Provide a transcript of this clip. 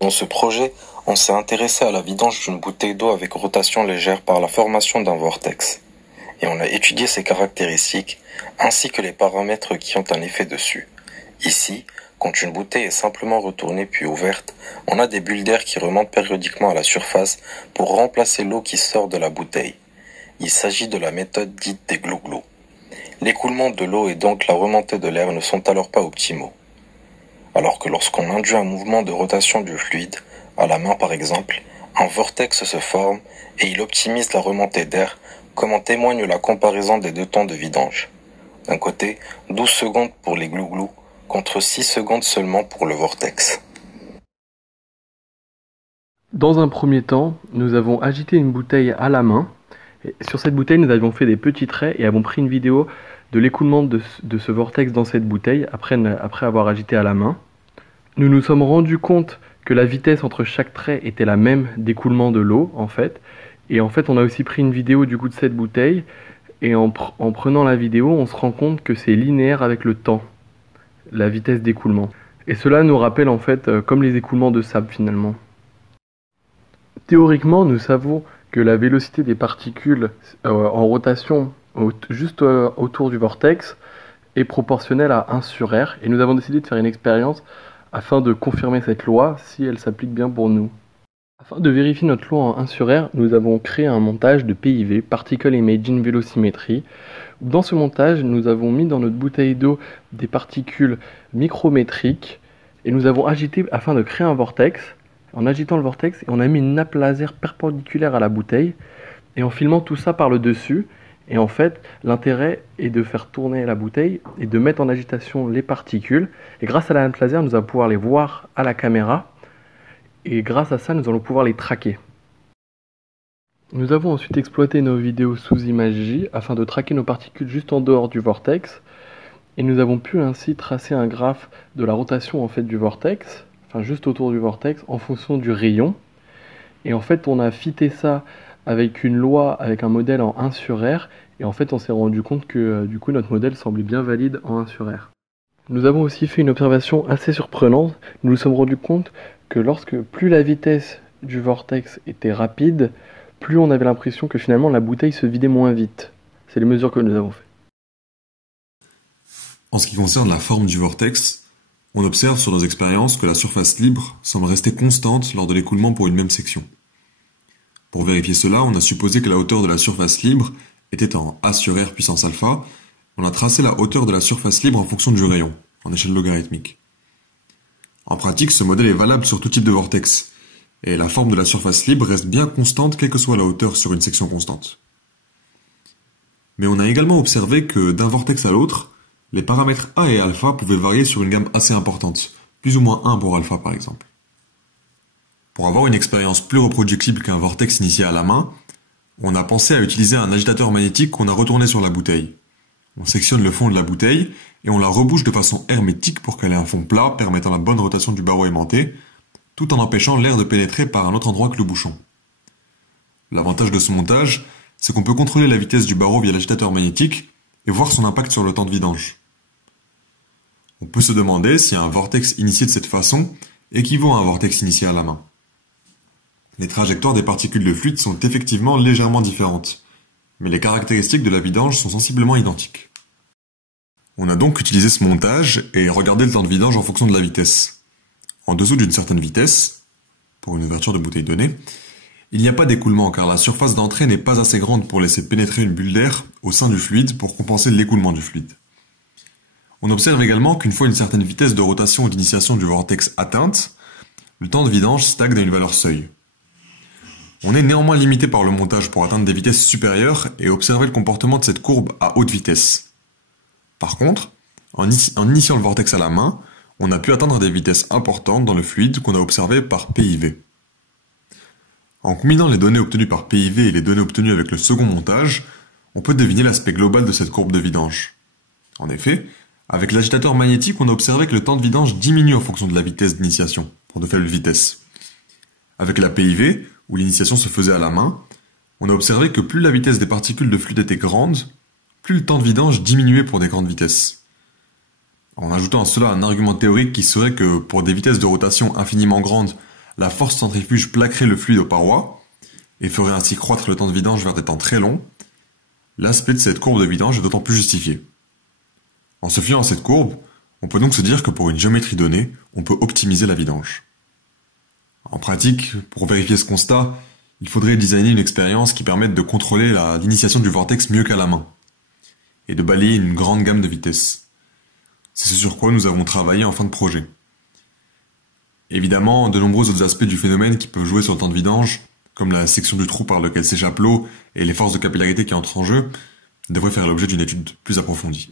Dans ce projet, on s'est intéressé à la vidange d'une bouteille d'eau avec rotation légère par la formation d'un vortex. Et on a étudié ses caractéristiques, ainsi que les paramètres qui ont un effet dessus. Ici, quand une bouteille est simplement retournée puis ouverte, on a des bulles d'air qui remontent périodiquement à la surface pour remplacer l'eau qui sort de la bouteille. Il s'agit de la méthode dite des glouglous. L'écoulement de l'eau et donc la remontée de l'air ne sont alors pas optimaux. Alors que lorsqu'on induit un mouvement de rotation du fluide, à la main par exemple, un vortex se forme et il optimise la remontée d'air, comme en témoigne la comparaison des deux temps de vidange. D'un côté, 12 secondes pour les glouglous, contre 6 secondes seulement pour le vortex. Dans un premier temps, nous avons agité une bouteille à la main. Et sur cette bouteille, nous avions fait des petits traits et avons pris une vidéo de l'écoulement de ce vortex dans cette bouteille après avoir agité à la main. Nous nous sommes rendus compte que la vitesse entre chaque trait était la même d'écoulement de l'eau en fait. Et en fait, on a aussi pris une vidéo du coup de cette bouteille et en prenant la vidéo, on se rend compte que c'est linéaire avec le temps, la vitesse d'écoulement. Et cela nous rappelle en fait comme les écoulements de sable finalement. Théoriquement, nous savons que la vélocité des particules en rotation juste autour du vortex est proportionnelle à 1 sur R, et nous avons décidé de faire une expérience afin de confirmer cette loi si elle s'applique bien pour nous. Afin de vérifier notre loi en 1 sur R, nous avons créé un montage de PIV, Particle Imaging Velocimetry. Dans ce montage, nous avons mis dans notre bouteille d'eau des particules micrométriques et nous avons agité afin de créer un vortex. En agitant le vortex, on a mis une nappe laser perpendiculaire à la bouteille et en filmant tout ça par le dessus. Et en fait, l'intérêt est de faire tourner la bouteille et de mettre en agitation les particules. Et grâce à la nappe laser, nous allons pouvoir les voir à la caméra. Et grâce à ça, nous allons pouvoir les traquer. Nous avons ensuite exploité nos vidéos sous imagerie afin de traquer nos particules juste en dehors du vortex. Et nous avons pu ainsi tracer un graphe de la rotation en fait du vortex, enfin juste autour du vortex, en fonction du rayon. Et en fait, on a fité ça avec une loi, avec un modèle en 1 sur R. Et en fait, on s'est rendu compte que du coup, notre modèle semblait bien valide en 1 sur R. Nous avons aussi fait une observation assez surprenante. Nous nous sommes rendus compte que plus la vitesse du vortex était rapide, plus on avait l'impression que finalement la bouteille se vidait moins vite. C'est les mesures que nous avons faites. En ce qui concerne la forme du vortex, on observe sur nos expériences que la surface libre semble rester constante lors de l'écoulement pour une même section. Pour vérifier cela, on a supposé que la hauteur de la surface libre était en A sur R puissance alpha. On a tracé la hauteur de la surface libre en fonction du rayon, en échelle logarithmique. En pratique, ce modèle est valable sur tout type de vortex, et la forme de la surface libre reste bien constante quelle que soit la hauteur sur une section constante. Mais on a également observé que d'un vortex à l'autre, les paramètres A et alpha pouvaient varier sur une gamme assez importante, plus ou moins 1 pour alpha par exemple. Pour avoir une expérience plus reproductible qu'un vortex initié à la main, on a pensé à utiliser un agitateur magnétique qu'on a retourné sur la bouteille. On sectionne le fond de la bouteille et on la rebouche de façon hermétique pour qu'elle ait un fond plat permettant la bonne rotation du barreau aimanté, tout en empêchant l'air de pénétrer par un autre endroit que le bouchon. L'avantage de ce montage, c'est qu'on peut contrôler la vitesse du barreau via l'agitateur magnétique et voir son impact sur le temps de vidange. On peut se demander si un vortex initié de cette façon équivaut à un vortex initié à la main. Les trajectoires des particules de fluide sont effectivement légèrement différentes, mais les caractéristiques de la vidange sont sensiblement identiques. On a donc utilisé ce montage et regardé le temps de vidange en fonction de la vitesse. En dessous d'une certaine vitesse, pour une ouverture de bouteille donnée, il n'y a pas d'écoulement car la surface d'entrée n'est pas assez grande pour laisser pénétrer une bulle d'air au sein du fluide pour compenser l'écoulement du fluide. On observe également qu'une fois une certaine vitesse de rotation ou d'initiation du vortex atteinte, le temps de vidange stagne à une valeur seuil. On est néanmoins limité par le montage pour atteindre des vitesses supérieures et observer le comportement de cette courbe à haute vitesse. Par contre, en initiant le vortex à la main, on a pu atteindre des vitesses importantes dans le fluide qu'on a observé par PIV. En combinant les données obtenues par PIV et les données obtenues avec le second montage, on peut deviner l'aspect global de cette courbe de vidange. En effet, avec l'agitateur magnétique, on a observé que le temps de vidange diminue en fonction de la vitesse d'initiation, pour de faibles vitesses. Avec la PIV, où l'initiation se faisait à la main, on a observé que plus la vitesse des particules de fluide était grande, plus le temps de vidange diminuait pour des grandes vitesses. En ajoutant à cela un argument théorique qui serait que pour des vitesses de rotation infiniment grandes, la force centrifuge plaquerait le fluide aux parois et ferait ainsi croître le temps de vidange vers des temps très longs, l'aspect de cette courbe de vidange est d'autant plus justifié. En se fiant à cette courbe, on peut donc se dire que pour une géométrie donnée, on peut optimiser la vidange. En pratique, pour vérifier ce constat, il faudrait designer une expérience qui permette de contrôler l'initiation du vortex mieux qu'à la main, et de balayer une grande gamme de vitesses. C'est ce sur quoi nous avons travaillé en fin de projet. Évidemment, de nombreux autres aspects du phénomène qui peuvent jouer sur le temps de vidange, comme la section du trou par lequel s'échappe l'eau et les forces de capillarité qui entrent en jeu, devraient faire l'objet d'une étude plus approfondie.